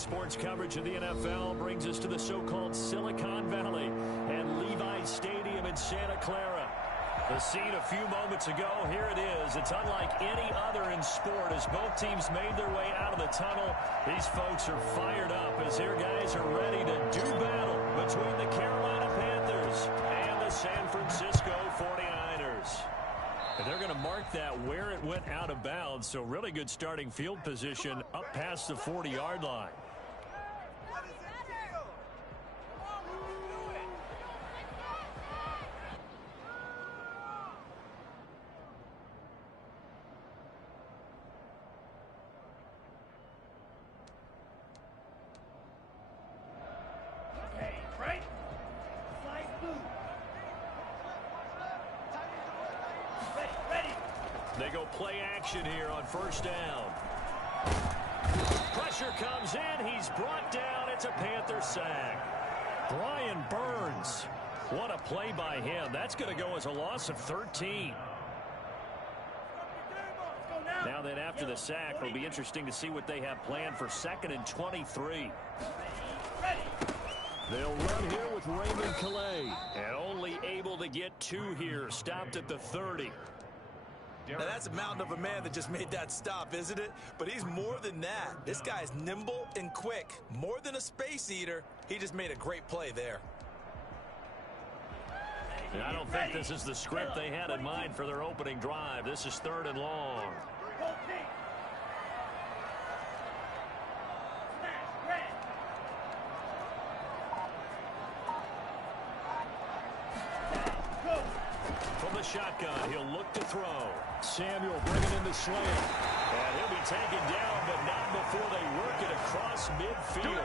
sports coverage of the NFL brings us to the so-called Silicon Valley and Levi's Stadium in Santa Clara. The scene a few moments ago, here it is. It's unlike any other in sport as both teams made their way out of the tunnel. These folks are fired up as their guys are ready to do battle between the Carolina Panthers and the San Francisco 49ers. And they're going to mark that where it went out of bounds, so really good starting field position up past the 40-yard line. They go play action here on first down. Pressure comes in. He's brought down. It's a Panther sack. Brian Burns. What a play by him. That's going to go as a loss of 13. Now then, after the sack, it'll be interesting to see what they have planned for 2nd and 23. They'll run here with Raymond Calais. And only able to get 2 here. Stopped at the 30. Now that's a mountain of a man that just made that stop, isn't it? But he's more than that. This guy's nimble and quick. More than a space eater. He just made a great play there. And I don't think this is the script they had in mind for their opening drive. This is 3rd and long. From the shotgun, he'll look to throw. Samuel bringing in the slant. And he'll be taken down, but not before they work it across midfield.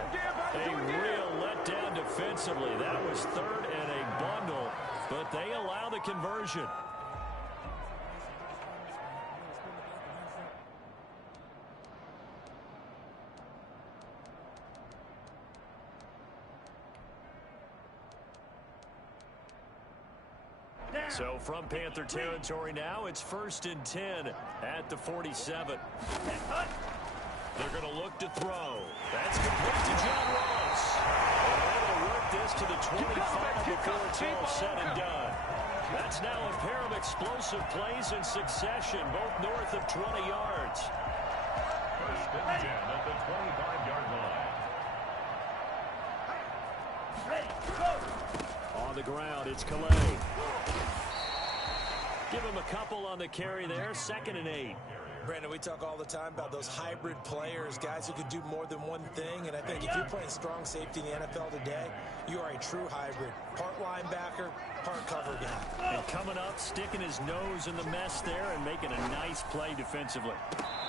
A real letdown defensively. That was 3rd and a bundle, but they allow the conversion. So from Panther territory now, it's 1st and 10 at the 47. They're going to look to throw. That's complete to John Ross. And they're going to work this to the 25 before it's all said and done. That's now a pair of explosive plays in succession, both north of 20 yards. 1st and 10 at the 25-yard line. On the ground, it's Calais. Give him a couple on the carry there. 2nd and 8. Brandon, we talk all the time about those hybrid players, guys who can do more than one thing. And I think if you're playing strong safety in the NFL today, you are a true hybrid. Part linebacker, part cover guy. And coming up, sticking his nose in the mess there and making a nice play defensively.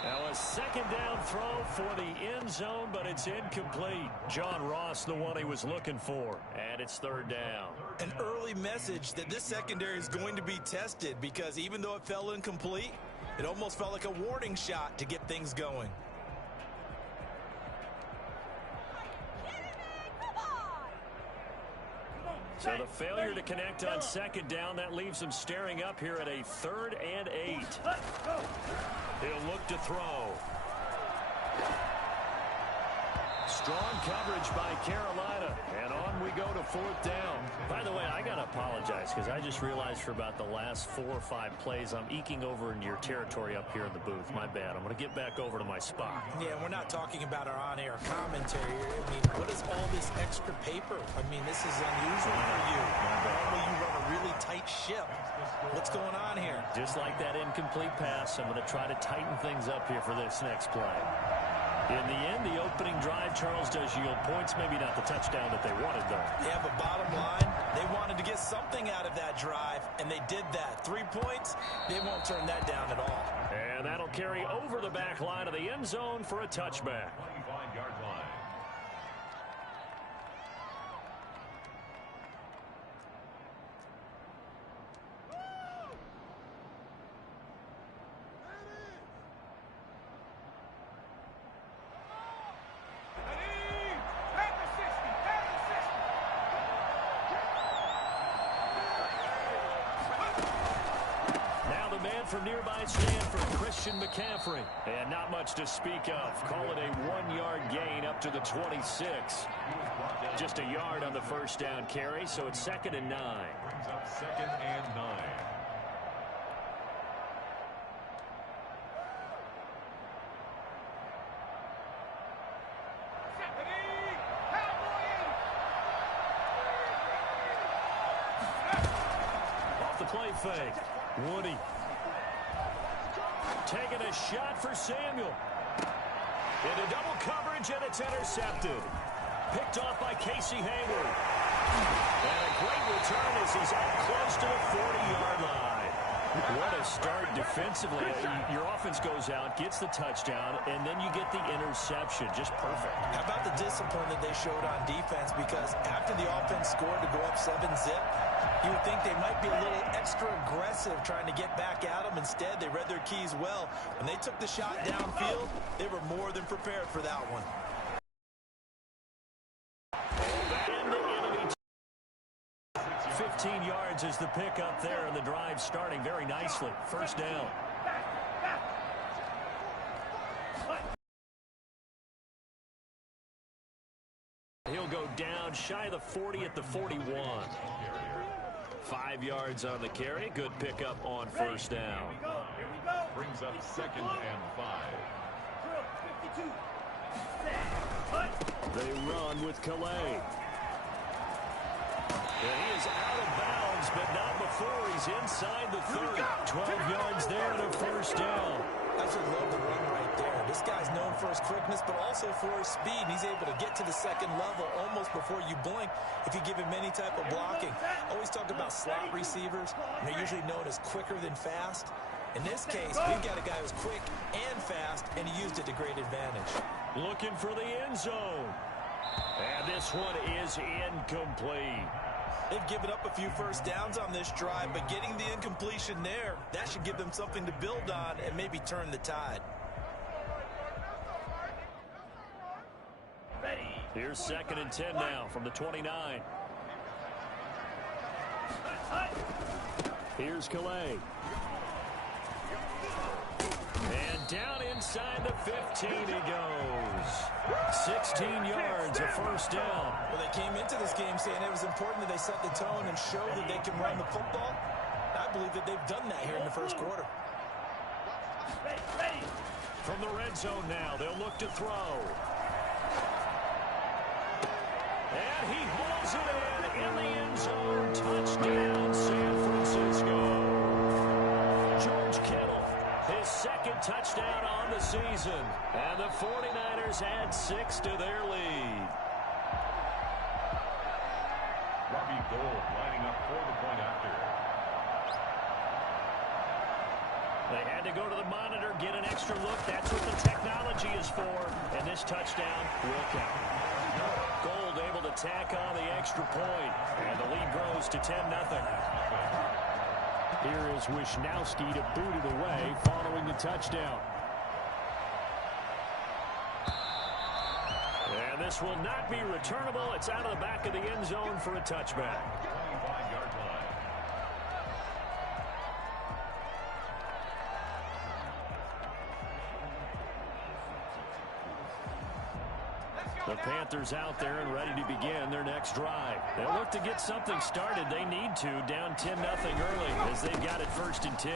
Now a 2nd down throw for the end zone, but it's incomplete. John Ross, the one he was looking for. And it's 3rd down. An early message that this secondary is going to be tested because even though it fell incomplete, it almost felt like a warning shot to get things going. So the failure to connect on 2nd down, that leaves him staring up here at a 3rd and 8. He'll look to throw. Strong coverage by Carolina. And on we go to 4th down. By the way, I got to apologize because I just realized for about the last 4 or 5 plays, I'm eking over into your territory up here in the booth. My bad. I'm going to get back over to my spot. Yeah, we're not talking about our on-air commentary. I mean, what is all this extra paper? I mean, this is unusual for you. Normally you run a really tight ship. What's going on here? Just like that incomplete pass, I'm going to try to tighten things up here for this next play. In the end, the opening drive, Charles, does yield points. Maybe not the touchdown that they wanted, though. Yeah, but bottom line, they wanted to get something out of that drive, and they did that. 3 points, they won't turn that down at all. And that'll carry over the back line of the end zone for a touchback. 25-yard line. from nearby Stanford, Christian McCaffrey. And not much to speak of. Call it a 1-yard gain up to the 26. Just a yard on the first down carry, so it's 2nd and 9. Brings up 2nd and 9. Play fake. Woody taking a shot for Samuel. Into double coverage, and it's intercepted. Picked off by Casey Hayward. And a great return as he's up close to the 40-yard line. What a start defensively. Your offense goes out, gets the touchdown, and then you get the interception. Just perfect. How about the discipline that they showed on defense? Because after the offense scored to go up 7-zip, you would think they might be a little extra aggressive trying to get back at them. Instead, they read their keys well. When they took the shot downfield, they were more than prepared for that one. 15 yards is the pickup there, and the drive starting very nicely. First down. He'll go down shy of the 40 at the 41. 5 yards on the carry. Good pickup on first down. Brings up 2nd and 5. They run with Calais. And he is out of bounds, but not before he's inside the 30. 12 yards there and a first down. I just love the run right there. This guy's known for his quickness, but also for his speed. And he's able to get to the second level almost before you blink if you give him any type of blocking. Always talk about slot receivers, and they're usually known as quicker than fast. In this case, we've got a guy who's quick and fast, and he used it to great advantage. Looking for the end zone. And this one is incomplete. They've given up a few first downs on this drive, but getting the incompletion there, that should give them something to build on and maybe turn the tide. Here's 2nd and 10 now from the 29. Here's Calais. And down inside the 15 he goes. 16 yards, a first down. Well, they came into this game saying it was important that they set the tone and show that they can run the football. I believe that they've done that here in the first quarter. From the red zone now, they'll look to throw. And he hauls it in the end zone. Touchdown, San Francisco. George Kittle, his 2nd touchdown on the season. And the 49ers add 6 to their lead. Robbie Gould lining up for the point after. They had to go to the monitor, get an extra look. That's what the technology is for. And this touchdown will count. Gould able to tack on the extra point. And the lead grows to 10-0. Here is Wisnowski to boot it away following the touchdown. And this will not be returnable. It's out of the back of the end zone for a touchback. 25-yard line. The Panthers out there and ready to begin their next drive. They'll look to get something started. They need to, down 10-0 early as they've got it 1st and 10.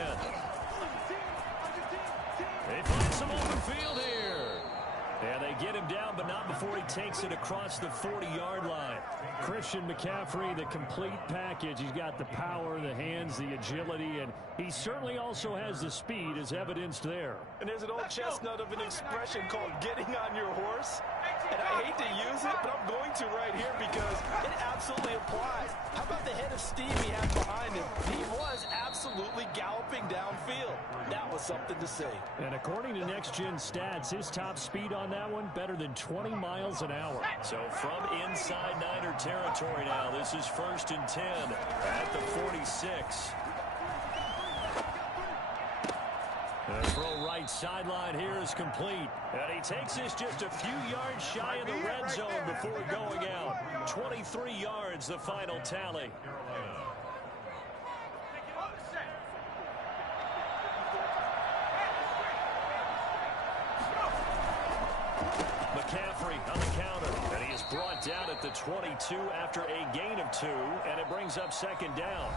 They find some open field here. And they get him down, but not before he takes it across the 40-yard line. Christian McCaffrey, the complete package. He's got the power, the hands, the agility, and he certainly also has the speed as evidenced there. And there's an old chestnut of an expression called getting on your horse. And I hate to use it, but I'm going to right here because it absolutely applies. How about the head of steam he had behind him? He was absolutely galloping downfield. That was something to see. And according to Next Gen Stats, his top speed on that one, better than 20 miles an hour. So from inside Niner territory now, this is 1st and 10 at the 46. The throw right sideline here is complete. And he takes this just a few yards shy of the red zone before going out. 23 yards, the final tally. the 22 after a gain of 2, and it brings up second down.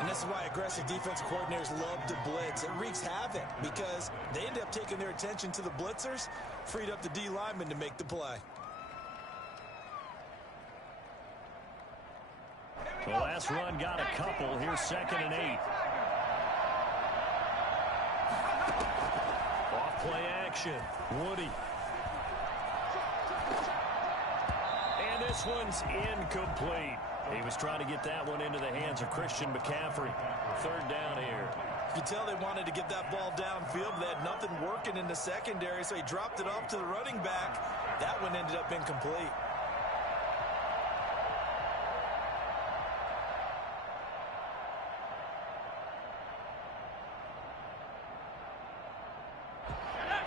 And this is why aggressive defensive coordinators love to blitz. It wreaks havoc because they end up taking their attention to the blitzers, freed up the D lineman to make the play. The last run got a couple. Here's 2nd and 8. Off play action. Woody. And this one's incomplete. He was trying to get that one into the hands of Christian McCaffrey. 3rd down here. You can tell they wanted to get that ball downfield, but they had nothing working in the secondary, so he dropped it off to the running back. That one ended up incomplete.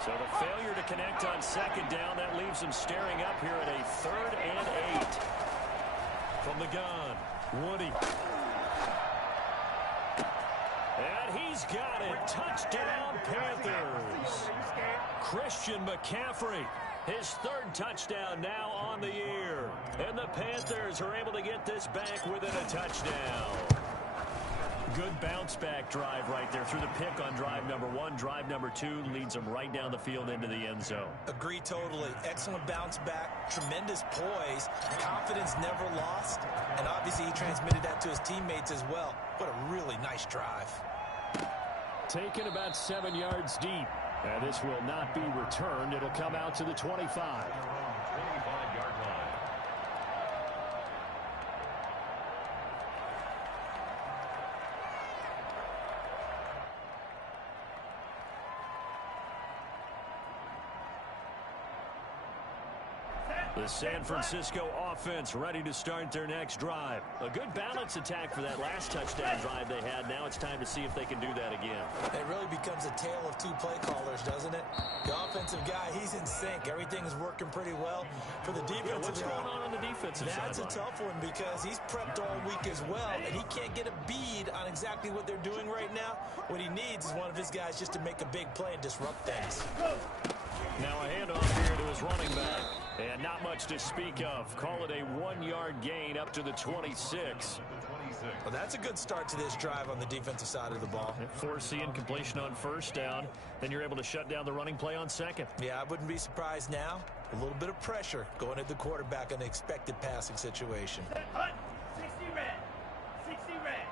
So the failure to connect on 2nd down, that leaves him staring up here at a 3rd and 8. From the gun, Woody. And he's got it. Touchdown, Panthers. Christian McCaffrey, his 3rd touchdown now on the year. And the Panthers are able to get this back within a touchdown. Good bounce-back drive right there through the pick on drive number 1. Drive number 2 leads them right down the field into the end zone. Agree totally. Excellent bounce back, tremendous poise, confidence never lost, and obviously he transmitted that to his teammates as well. What a really nice drive. Taken about 7 yards deep. And this will not be returned. It'll come out to the 25. 25-yard line. The San Francisco offense ready to start their next drive. A good balance attack for that last touchdown drive they had. Now it's time to see if they can do that again. It really becomes a tale of 2 play callers, doesn't it? The offensive guy, he's in sync. Everything's working pretty well. For the defensive what's going on the defensive side? That's a tough one because he's prepped all week as well, and he can't get a bead on exactly what they're doing right now. What he needs is one of his guys just to make a big play and disrupt things. Now a handoff here to his running back. And not much to speak of. Call it a 1-yard gain up to the 26. Well, that's a good start to this drive on the defensive side of the ball. Force the incompletion on 1st down. Then you're able to shut down the running play on 2nd. Yeah, I wouldn't be surprised now. A little bit of pressure going at the quarterback in an expected passing situation. 60 red. 60 red.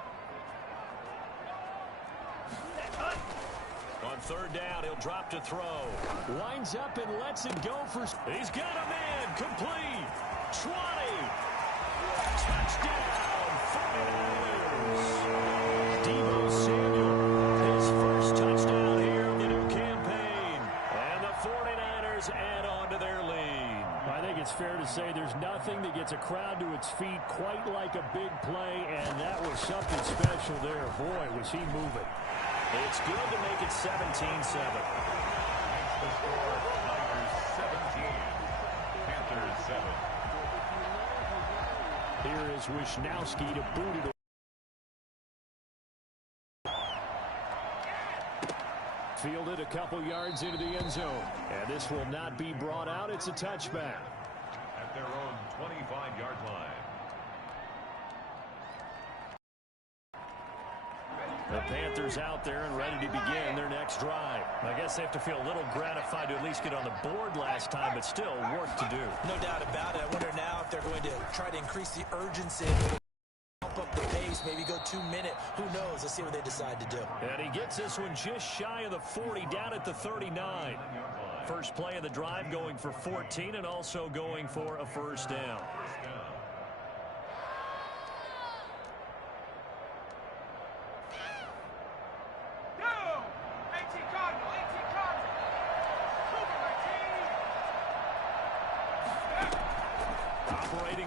On 3rd down, he'll drop to throw. Winds up and lets it go for... He's got a man. Complete. 20. Touchdown, 49ers. Deebo Samuel, his first touchdown here of the new campaign. And the 49ers add on to their lead. I think it's fair to say there's nothing that gets a crowd to its feet quite like a big play, and that was something special there. Boy, was he moving. It's good to make it 17-7. The score, Niners 17, Panthers 7. Here is Wisnowski to boot it. Fielded a couple yards into the end zone. And this will not be brought out. It's a touchback. At their own 25-yard line. The Panthers out there and ready to begin their next drive. I guess they have to feel a little gratified to at least get on the board last time, but still work to do. No doubt about it. I wonder now if they're going to try to increase the urgency, bump up the pace, maybe go 2-minute. Who knows? Let's see what they decide to do. And he gets this one just shy of the 40, down at the 39. First play of the drive going for 14 and also going for a 1st down.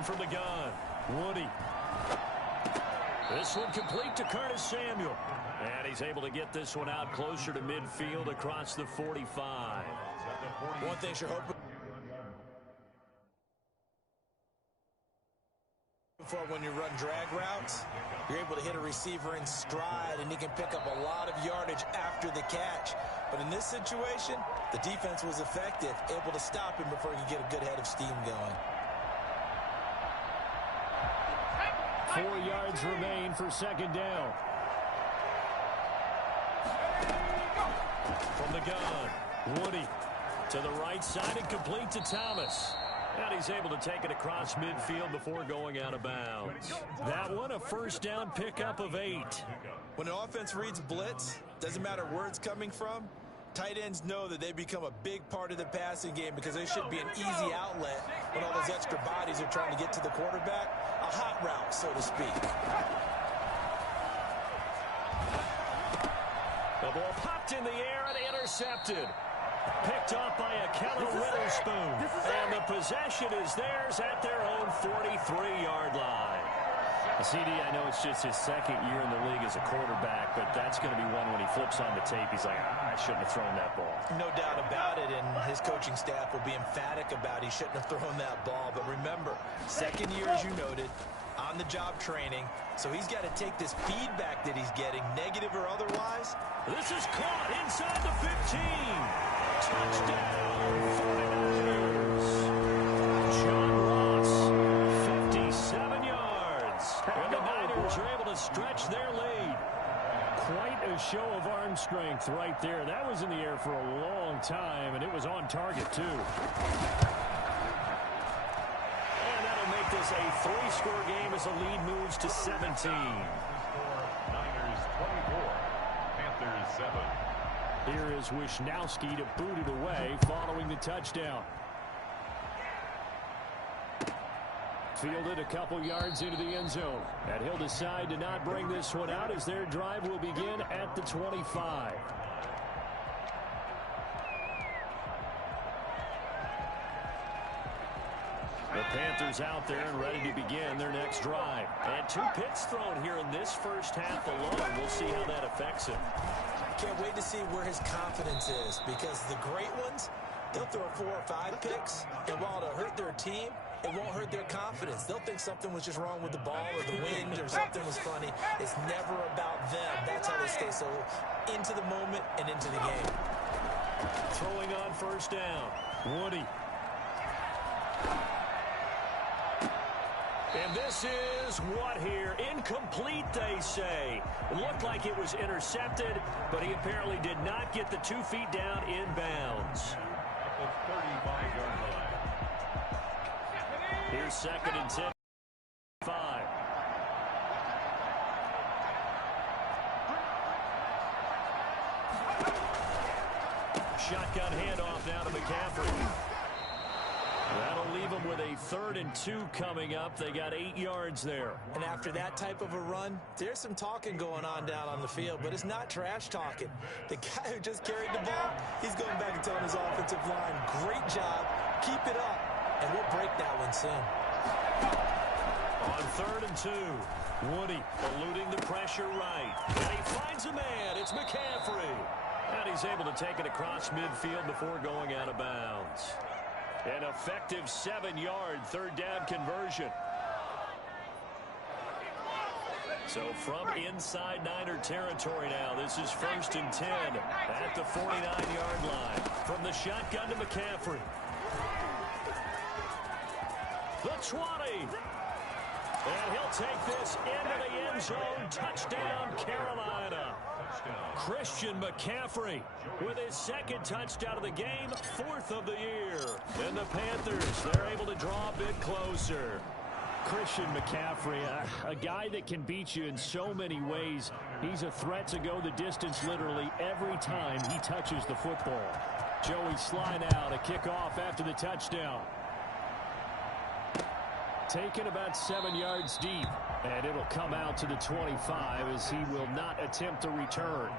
From the gun, Woody. This one complete to Curtis Samuel. And he's able to get this one out closer to midfield across the 45. One thing you're hoping for when you run drag routes, you're able to hit a receiver in stride, and he can pick up a lot of yardage after the catch. But in this situation, the defense was effective, able to stop him before he could get a good head of steam going. 4 yards remain for second down. From the gun, Woody to the right side and complete to Thomas. And he's able to take it across midfield before going out of bounds. That one a first down pickup of 8. When an offense reads blitz, doesn't matter where it's coming from, tight ends know that they become a big part of the passing game because they should be an easy outlet when all those extra bodies are trying to get to the quarterback. A hot route, so to speak. The ball popped in the air and intercepted. Picked off by a Keller Witherspoon. And the possession is theirs at their own 43-yard line. CD, I know it's just his second year in the league as a quarterback, but that's going to be one when he flips on the tape. He's like, I shouldn't have thrown that ball. No doubt about it, and his coaching staff will be emphatic about he shouldn't have thrown that ball. But remember, second year, as you noted, on-the-job training, so he's got to take this feedback that he's getting, negative or otherwise. This is caught inside the 15. Touchdown, 49ers. John Ross, 57 yards. And the Niners are able to stretch their lead. Quite a show of arm strength right there. That was in the air for a long time, and it was on target, too. And that'll make this a 3-score game as the lead moves to 17. Niners 24, Panthers 7. Here is Wisnowski to boot it away following the touchdown. Fielded a couple yards into the end zone. And he'll decide to not bring this one out as their drive will begin at the 25. The Panthers out there and ready to begin their next drive. And 2 picks thrown here in this first half alone. We'll see how that affects him. Can't wait to see where his confidence is, because the great ones, they'll throw 4 or 5 picks, and while it'll hurt their team, it won't hurt their confidence. They'll think something was just wrong with the ball or the wind or something was funny. It's never about them. That's how they stay so into the moment and into the game. Throwing on first down, Woody. And this is what here? Incomplete, they say. It looked like it was intercepted, but he apparently did not get the 2 feet down in bounds. At the 35-yard line. Here's second and 10. 5. Shotgun handoff now to McCaffrey. That'll leave them with a 3rd and 2 coming up. They got 8 yards there. And after that type of a run, there's some talking going on down on the field, but it's not trash talking. The guy who just carried the ball, he's going back and telling his offensive line, great job, keep it up, and we'll break that one soon. On 3rd and 2, Woody eluding the pressure right. And he finds a man. It's McCaffrey. And he's able to take it across midfield before going out of bounds. An effective 7-yard 3rd down conversion. So from inside Niner territory now, this is 1st and 10 at the 49-yard line. From the shotgun to McCaffrey. The 20. And he'll take this into the end zone. Touchdown, Carolina. Christian McCaffrey with his 2nd touchdown of the game, 4th of the year. And the Panthers, they're able to draw a bit closer. Christian McCaffrey, a guy that can beat you in so many ways. He's a threat to go the distance literally every time he touches the football. Joey slide out, a kickoff after the touchdown. Taken about 7 yards deep, and it'll come out to the 25 as he will not attempt a return.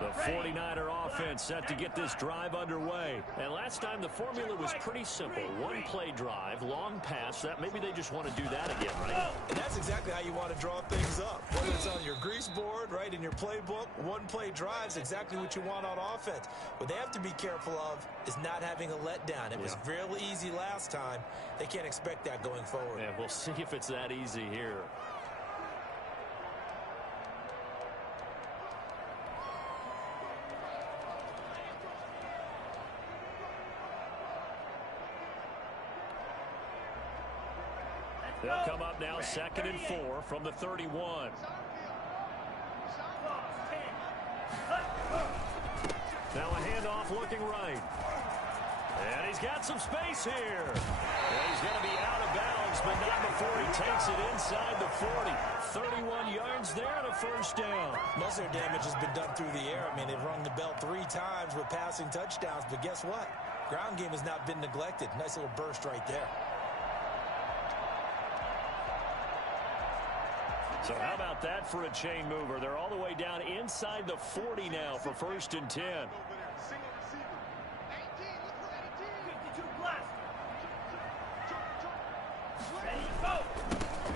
The 49er offense set to get this drive underway. And last time the formula was pretty simple. 1-play drive, long pass. That maybe they just want to do that again, right? And that's exactly how you want to draw things up. Whether it's on your grease board, right, in your playbook, 1-play drive is exactly what you want on offense. What they have to be careful of is not having a letdown. It was real easy last time. They can't expect that going forward. Yeah, we'll see if it's that easy here. They'll come up now 2nd and 4 from the 31. Now a handoff looking right. And he's got some space here. And he's going to be out of bounds, but not before he takes it inside the 40. 31 yards there and a first down. Most of their damage has been done through the air. I mean, they've rung the bell 3 times with passing touchdowns, but guess what? Ground game has not been neglected. Nice little burst right there. So how about that for a chain mover? They're all the way down inside the 40 now for 1st and 10.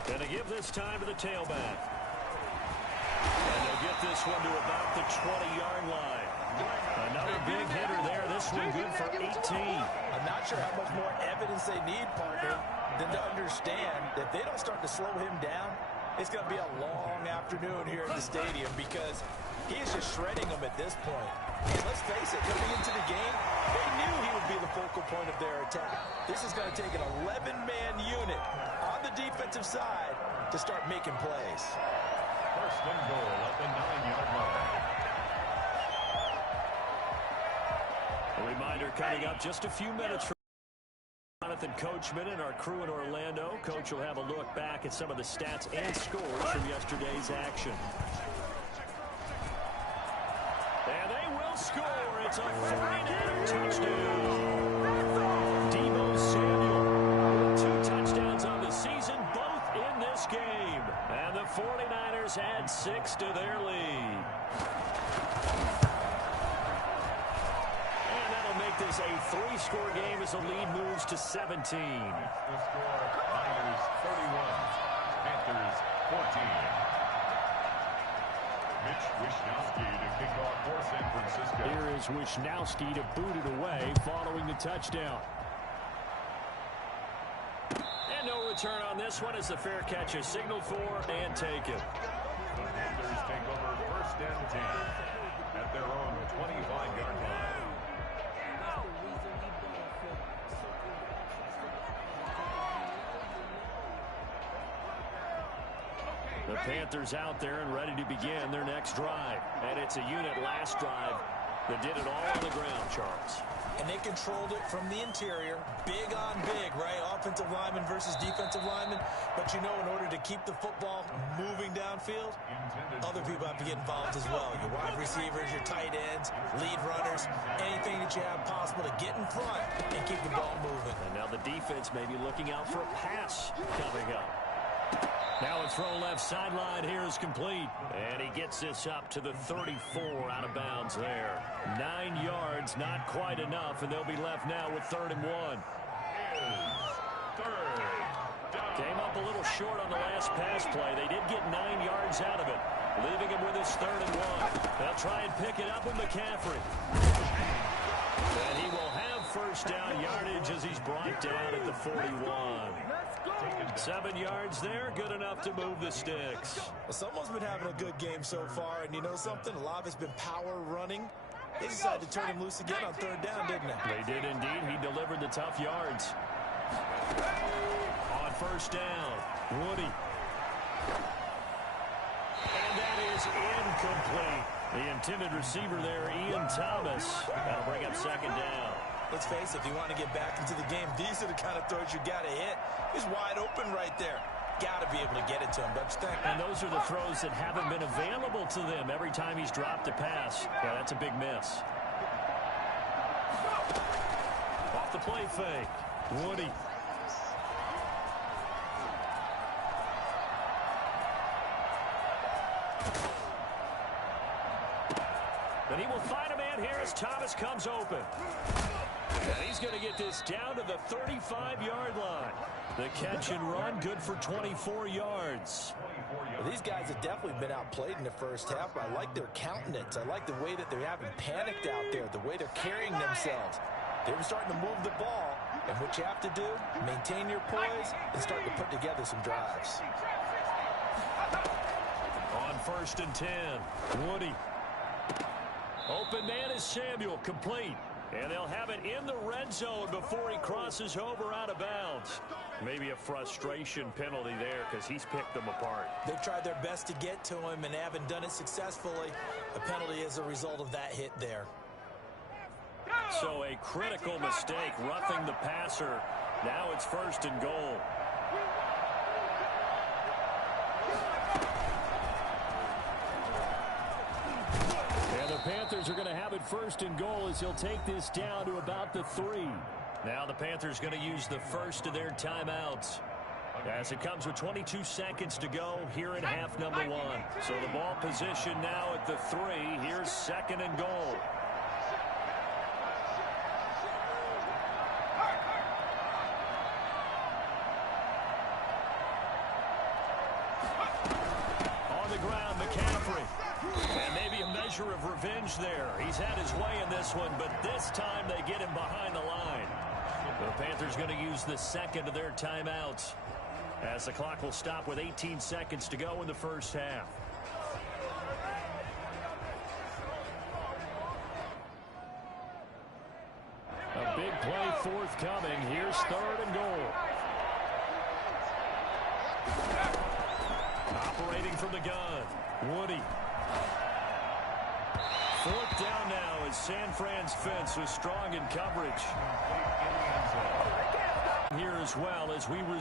Going to give this time to the tailback. And they'll get this one to about the 20-yard line. Another big hitter there. This one good for 18. I'm not sure how much more evidence they need, partner, than to understand that if they don't start to slow him down, it's going to be a long afternoon here in the stadium because he is just shredding them at this point. And let's face it, coming into the game, they knew he would be the focal point of their attack. This is going to take an 11-man unit on the defensive side to start making plays. 1st and goal at the 9-yard line. A reminder coming up just a few minutes from Jonathan Coachman and our crew in Orlando. Coach will have a look back at some of the stats and scores from yesterday's action. And they will score. It's a 49er touchdown. Deebo Samuel, 2 touchdowns on the season, both in this game. And the 49ers add 6 to their lead. And that'll make this a 3-score game as the lead moves to 17. The score, Niners 31, Panthers 14. Mitch Wishnowsky to kick off for San Francisco. Here is Wishnowsky to boot it away following the touchdown. And no return on this one as the fair catch is signaled for and taken. The Panthers take over 1st and 10 at their own 25-yard line. The Panthers out there and ready to begin their next drive. And it's a unit last drive that did it all on the ground, Charles. And they controlled it from the interior. Big on big, right? Offensive lineman versus defensive lineman. But you know, in order to keep the football moving downfield, other people have to get involved as well. Your wide receivers, your tight ends, lead runners, anything that you have possible to get in front and keep the ball moving. And now the defense may be looking out for a pass coming up. Now a throw left sideline here is complete. And he gets this up to the 34 out of bounds there. 9 yards, not quite enough, and they'll be left now with 3rd and 1. Came up a little short on the last pass play. They did get 9 yards out of it, leaving him with his 3rd and 1. They'll try and pick it up with McCaffrey. And he will have 1st down yardage as he's brought down at the 41. 7 yards there, good enough to move the sticks. Well, someone's been having a good game so far, and you know something? A lot of it's been power running. They decided to turn him loose again on 3rd down, didn't they? They did indeed. He delivered the tough yards. On 1st down, Woody. And that is incomplete. The intended receiver there, Ian Thomas. That'll bring up 2nd down. Let's face it, if you want to get back into the game, these are the kind of throws you got to hit. He's wide open right there. Got to be able to get it to him, don't you think? And those are the throws that haven't been available to them every time he's dropped a pass. Yeah, that's a big miss. Off the play fake, Woody. And he will find a man here as Thomas comes open. And he's going to get this down to the 35-yard line. The catch and run, good for 24 yards. Well, these guys have definitely been outplayed in the first half, but I like their countenance. I like the way that they haven't panicked out there, the way they're carrying themselves. They were starting to move the ball, and what you have to do, maintain your poise and start to put together some drives. On 1st and 10, Woody. Open man is Samuel, complete. And they'll have it in the red zone before he crosses over out of bounds. Maybe a frustration penalty there because he's picked them apart. They've tried their best to get to him and haven't done it successfully. A penalty is a result of that hit there. So a critical mistake, roughing the passer. Now it's 1st and goal. And the Panthers are going to have it 1st and goal as he'll take this down to about the 3. Now the Panthers going to use the first of their timeouts as it comes with 22 seconds to go here in half number 1. So the ball position now at the 3. Here's 2nd and goal. On the ground, McCaffrey. And maybe a measure of revenge there. He's had his way in this one, but this time they get him behind the line. The Panthers going to use the second of their timeouts as the clock will stop with 18 seconds to go in the first half. A big play forthcoming. Here's 3rd and goal. Operating from the gun, Woody. 4th down now as San Fran's fence was strong in coverage. Here as well as we resume.